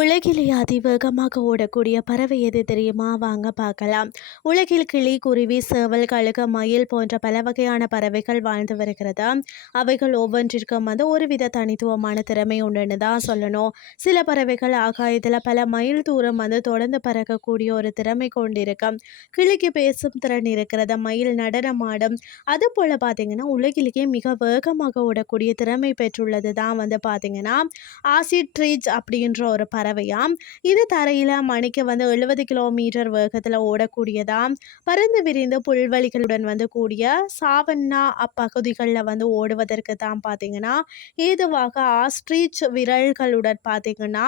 அதிவேகமாக ஓடக்கூடிய பறவை எது தெரியுமா? வாங்க பார்க்கலாம். உலகில் கிளி குருவி சேவல் கழுகு மயில் போன்ற பல வகையான பறவைகள் வாழ்ந்து வருகிறது? அவைகள் ஒவ்வொன்றிற்கும் வந்து ஒருவித தனித்துவமான திறமை உண்டுன்னு தான் சொல்லணும். சில பறவைகள் ஆகாயத்தில் பல மைல் தூரம் வந்து தொடர்ந்து பறக்கக்கூடிய ஒரு திறமை கொண்டிருக்கும். கிளிக்கு பேசும் திறன் இருக்கிறது மயில் நடனமாடும் அது போல் பார்த்தீங்கன்னா உலகிலேயே மிக வேகமாக ஓடக்கூடிய திறமை பெற்றுள்ளது தான் வந்து பார்த்தீங்கன்னா ஆசிட்ரிச் அப்படின்ற ஒரு பறவை. பறவையாம். இது தரையில் மணிக்கு வந்து எழுபது கிலோமீட்டர் வேகத்தில் ஓடக்கூடியதாம் பறந்து விரிந்த புல்வெளிகளுடன் வந்து கூடிய சாவன்னா அப்பகுதிகளில் வந்து ஓடுவதற்கு தான் பார்த்தீங்கன்னா ஏதுவாக ஆஸ்ட்ரிச் விரல்களுடன் பார்த்தீங்கன்னா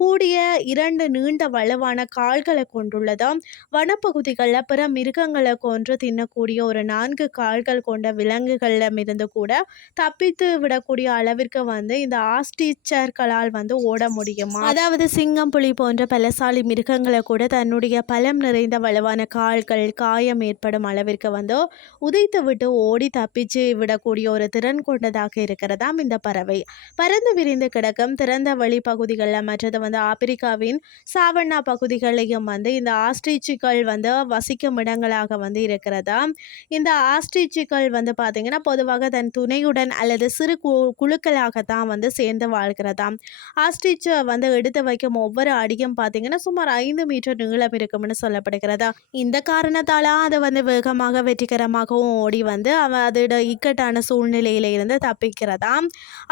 கூடிய இரண்டு நீண்ட வலுவான கால்களை கொண்டுள்ளதும் வனப்பகுதிகளில் பிற மிருகங்களை கொன்று தின்னக்கூடிய ஒரு நான்கு கால்கள் கொண்ட விலங்குகளிடமிருந்து கூட தப்பித்து விடக்கூடிய அளவிற்கு வந்து இந்த ஆஸ்டிச்சர்களால் வந்து ஓட முடியுமா? அதாவது சிங்கம் புலி போன்ற பலசாலி மிருகங்களை கூட தன்னுடைய பலம் நிறைந்த வலுவான கால்கள் காயம் ஏற்படும் அளவிற்கு வந்து உதைத்து விட்டு ஓடி தப்பிச்சு விடக்கூடிய ஒரு திறன் கொண்டதாக இருக்கிறதாம் இந்த பறவை. பறந்து விரிந்து கிடக்கும் திறந்த வழி பகுதிகளில் மற்றது வந்து ஆப்பிரிக்காவின் சாவண்ணா பகுதிகளையும் வந்து இந்த ஆஸ்ட்ரிச்சுகள் வந்து வசிக்கும் இடங்களாக வந்து இருக்கிறதா இந்த ஆஸ்ட்ரிச்சுகள் வந்து பார்த்திங்கன்னா பொதுவாக தன் துணையுடன் அல்லது சிறு கு குழுக்களாகத்தான் வந்து சேர்ந்து வாழ்கிறதாம். ஆஸ்ட்ரிச் வந்து எடுத்து வைக்கும் ஒவ்வொரு அடியும் பார்த்தீங்கன்னா சுமார் ஐந்து மீட்டர் நீளம் இருக்கும்னு சொல்லப்படுகிறதா? இந்த காரணத்தால் அதை வந்து வேகமாக வெற்றிகரமாகவும் ஓடி வந்து அவ அதோட இக்கட்டான சூழ்நிலையில இருந்து தப்பிக்கிறதாம்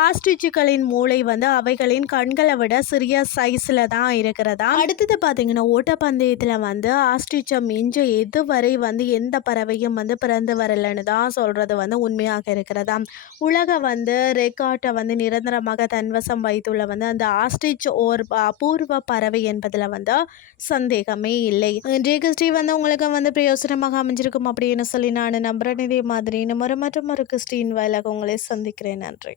ஆஸ்ட்ரிச்சுகளின் மூளை வந்து அவைகளின் கண்களை விட சிறிய சைஸில் தான் இருக்கிறதா? அடுத்தது பார்த்தீங்கன்னா ஓட்டப்பந்தயத்தில் வந்து ஆஸ்ட்ரிச்சம் மிஞ்ச எதுவரை வந்து எந்த பறவையும் வந்து பிறந்து வரலன்னு தான் சொல்கிறது வந்து உண்மையாக இருக்கிறதா? உலக வந்து ரெக்கார்ட்டை வந்து நிரந்தரமாக தன்வசம் வைத்துள்ள வந்து அந்த ஆஸ்ட்ரிச் ஓர் அபூர்வ பறவை என்பதில் வந்து சந்தேகமே இல்லை. இன்றைய கிறிஸ்டி வந்து உங்களுக்கு வந்து பிரயோசனமாக அமைஞ்சிருக்கும் அப்படின்னு சொல்லி நான் நம்புகிறேன் இதே மாதிரி இன்னும் ஒரு மற்றும் ஒரு கிறிஸ்டின் வாயிலாக உங்களை சந்திக்கிறேன். நன்றி.